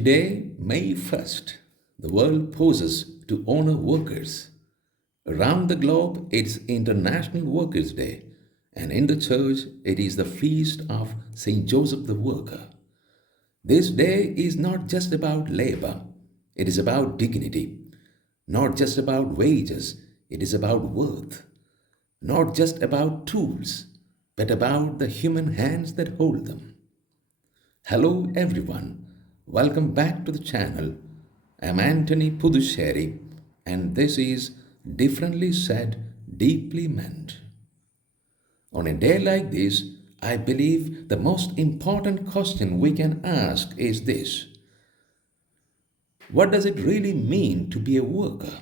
Today, May 1st, the world pauses to honor workers. Around the globe, it's International Workers' Day, and in the church, it is the feast of Saint Joseph the Worker. This day is not just about labor, it is about dignity. Not just about wages, it is about worth. Not just about tools, but about the human hands that hold them. Hello everyone, welcome back to the channel. I'm Anthony Puducherry, and this is Differently Said, Deeply Meant. On a day like this, I believe the most important question we can ask is this: what does it really mean to be a worker?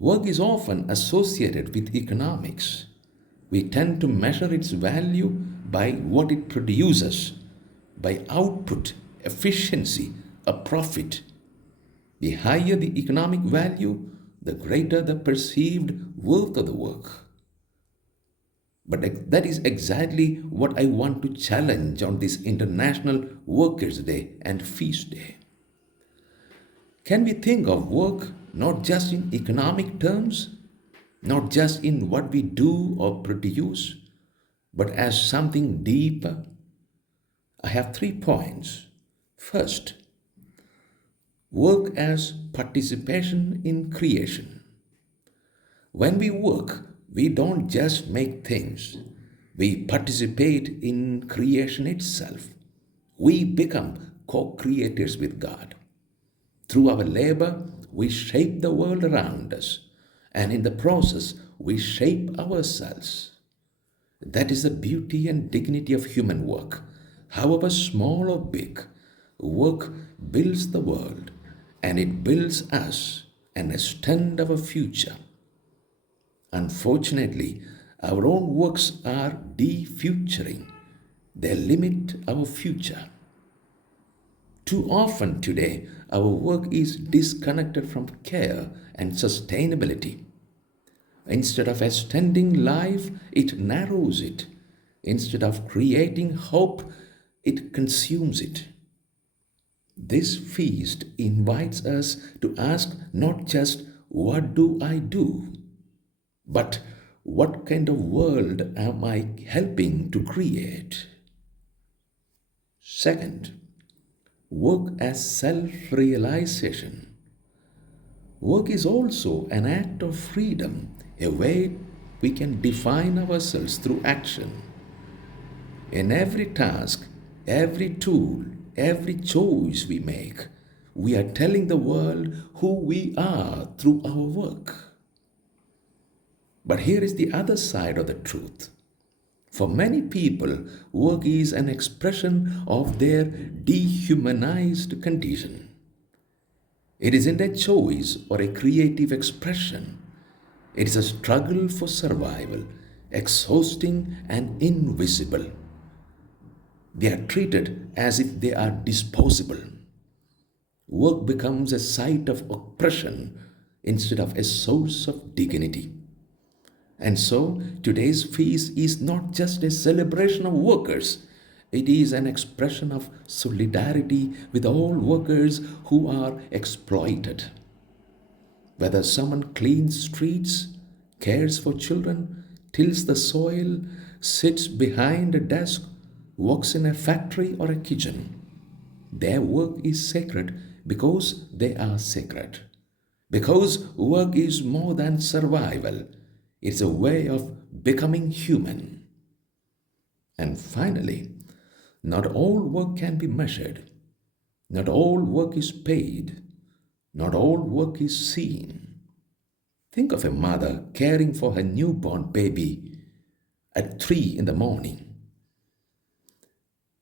Work is often associated with economics. We tend to measure its value by what it produces, by output, efficiency, a profit. The higher the economic value, the greater the perceived worth of the work. But that is exactly what I want to challenge on this International Workers' Day and Feast Day. Can we think of work not just in economic terms, not just in what we do or produce, but as something deeper? I have 3 points. First, work as participation in creation. When we work, we don't just make things, we participate in creation itself. We become co creators with God. Through our labor, we shape the world around us, and in the process, we shape ourselves. That is the beauty and dignity of human work. However small or big, work builds the world, and it builds us and extends our future. Unfortunately, our own works are defuturing. They limit our future. Too often today, our work is disconnected from care and sustainability. Instead of extending life, it narrows it. Instead of creating hope, it consumes it. This feast invites us to ask not just, what do I do? But what kind of world am I helping to create? Second, work as self realization. Work is also an act of freedom, a way we can define ourselves through action. In every task, every tool, every choice we make, we are telling the world who we are through our work. But here is the other side of the truth. For many people, work is an expression of their dehumanized condition. It isn't a choice or a creative expression. It is a struggle for survival, exhausting and invisible. They are treated as if they are disposable. Work becomes a site of oppression instead of a source of dignity. And so, today's feast is not just a celebration of workers, it is an expression of solidarity with all workers who are exploited. Whether someone cleans streets, cares for children, tills the soil, sits behind a desk, works in a factory or a kitchen, their work is sacred because they are sacred. Because work is more than survival, it's a way of becoming human. And finally, not all work can be measured. Not all work is paid. Not all work is seen. Think of a mother caring for her newborn baby at 3 in the morning.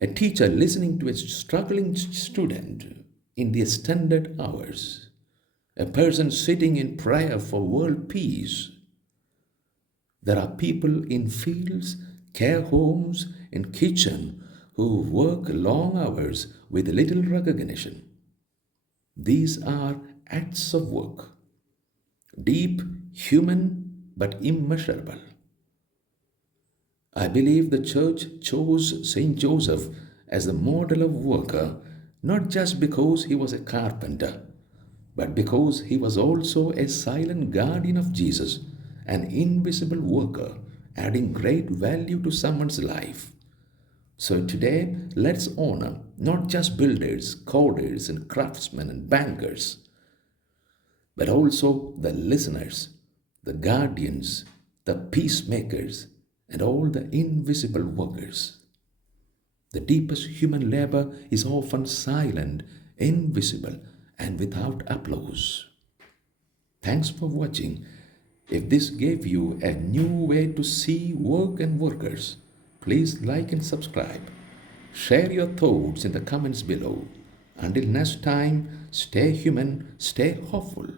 A teacher listening to a struggling student in the extended hours. A person sitting in prayer for world peace. There are people in fields, care homes, and kitchen who work long hours with little recognition. These are acts of work, deep, human, but immeasurable. I believe the church chose Saint Joseph as the model of worker not just because he was a carpenter, but because he was also a silent guardian of Jesus, an invisible worker, adding great value to someone's life. So today, let's honor not just builders, coders, and craftsmen and bankers, but also the listeners, the guardians, the peacemakers, and all the invisible workers. The deepest human labor is often silent, invisible, and without applause. Thanks for watching. If this gave you a new way to see work and workers, please like and subscribe. Share your thoughts in the comments below. Until next time, stay human, stay hopeful.